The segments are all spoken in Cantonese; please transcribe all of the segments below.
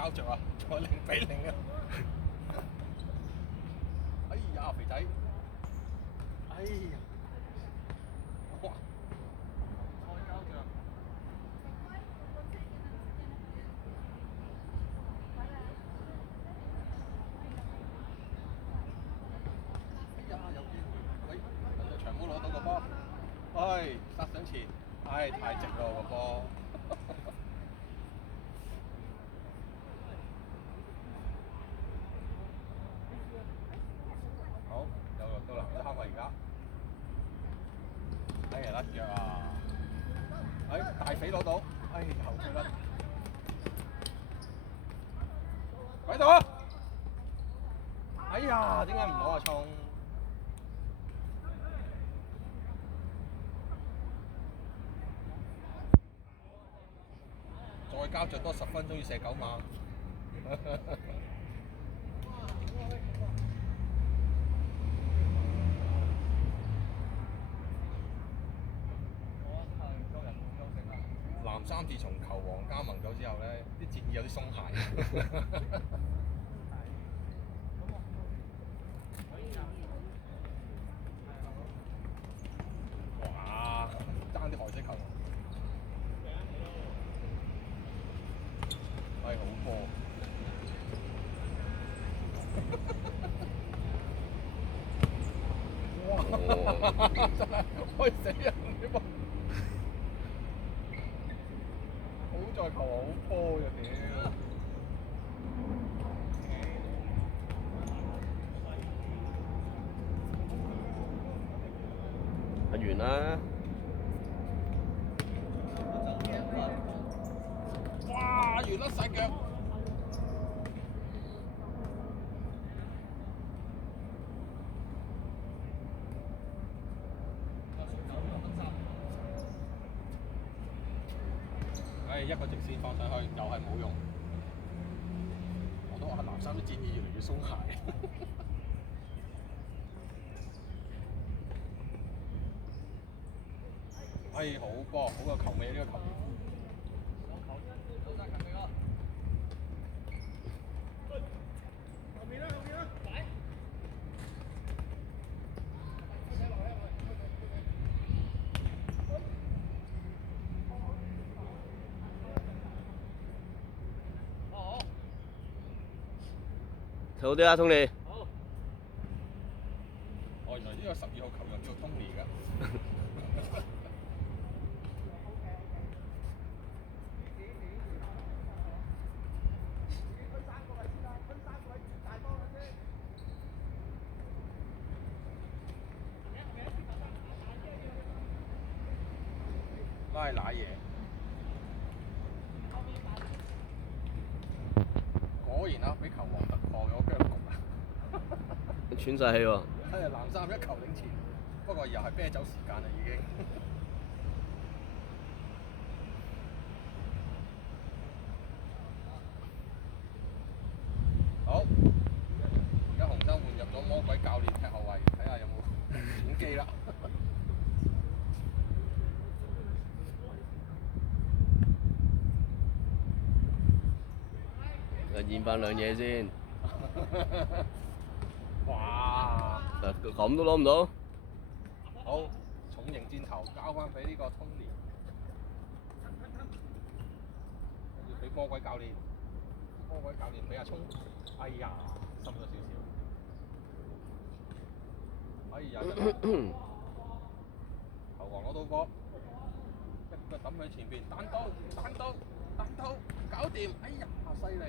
膠着啊，仲係0-0啊！哎呀，肥仔！哎呀！哇！再膠着。哎呀，有機會！喂，人哋長毛攞到個波，唉，殺上前，唉，太直咯個波。好，又落到藍色坑位而家。哎呀，甩腳啊！哎，大肥攞到，哎，後腳甩。喺度啊！哎呀，點解唔攞啊？衝！再交着多10分鐘要射9碼。藍衫自從球王加盟咗之後咧，啲戰意有啲鬆懈。哇！爭啲海色球。係好波。哇！真係開死人添噃！好在球好波嘅屌。完啦！哇！完甩晒腳。唉，一個直線放上去又係冇用。我都話藍衫啲戰意越嚟越鬆懈。哎，好波，好個球味呢個球員。睇好啲啊，通利！哦，原來呢個12號球員叫 Tony 㗎。拉奶嘢。果然啊，俾球王突破咗僵局啊！喘晒氣喎。係藍衫1球領前，不過又係啤酒時間啦已經。好，而家紅衫換入咗魔鬼教練踢後衞，睇下有冇轉機啦。驗翻兩嘢先。哇！咁都攞唔到。好，重型箭頭交翻俾呢個 Tony， 跟住俾魔鬼教練，魔鬼教練俾阿聰，哎呀，深咗少少，哎呀，球王攞到波，一個抌喺前邊，單刀，單刀，單刀，搞掂，哎呀，犀利！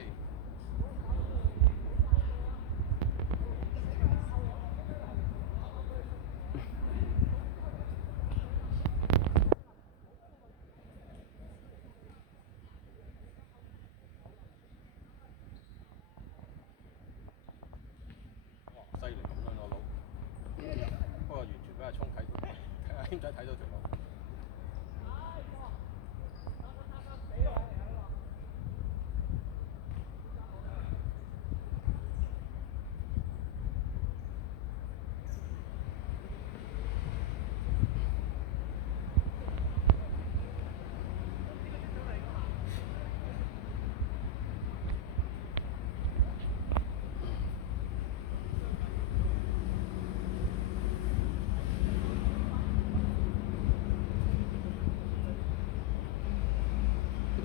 犀利咁樣攞到，不過完全俾阿聰睇到，睇阿謙仔睇到條路。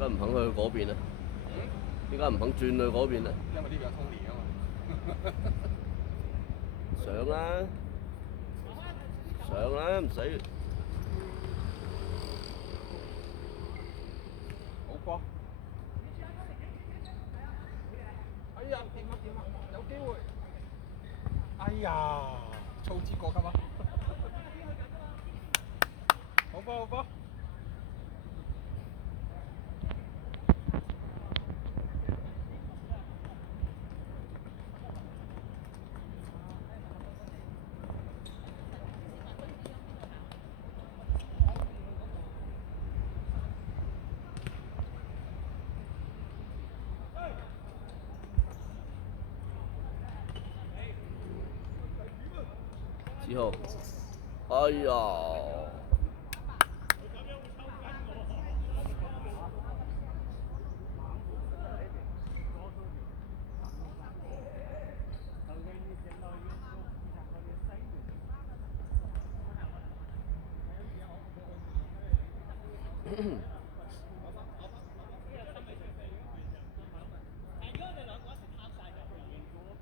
解唔肯去嗰邊啊？點解唔肯轉去嗰邊啊？因為呢邊有 Tony 啊嘛。上啦，上啦，唔使。好波！哎呀，掂啊掂啊，有機會！哎呀，操之過急啊！好波好波！之後，哎呀！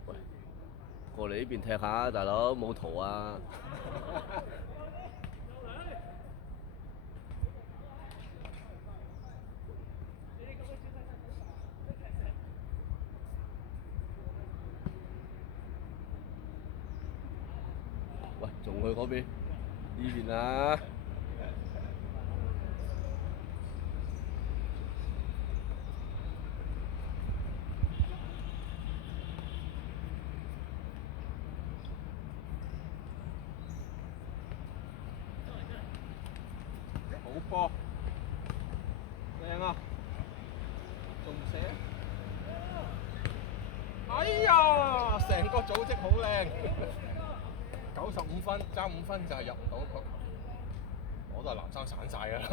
喂，過嚟呢邊踢下，大佬冇圖啊！喂，仲去嗰邊？呢邊啊！好波！靚啊！仲唔射？哎呀，成個組織好靚，95分，爭5分就係入唔到局，我都係南生散晒㗎啦。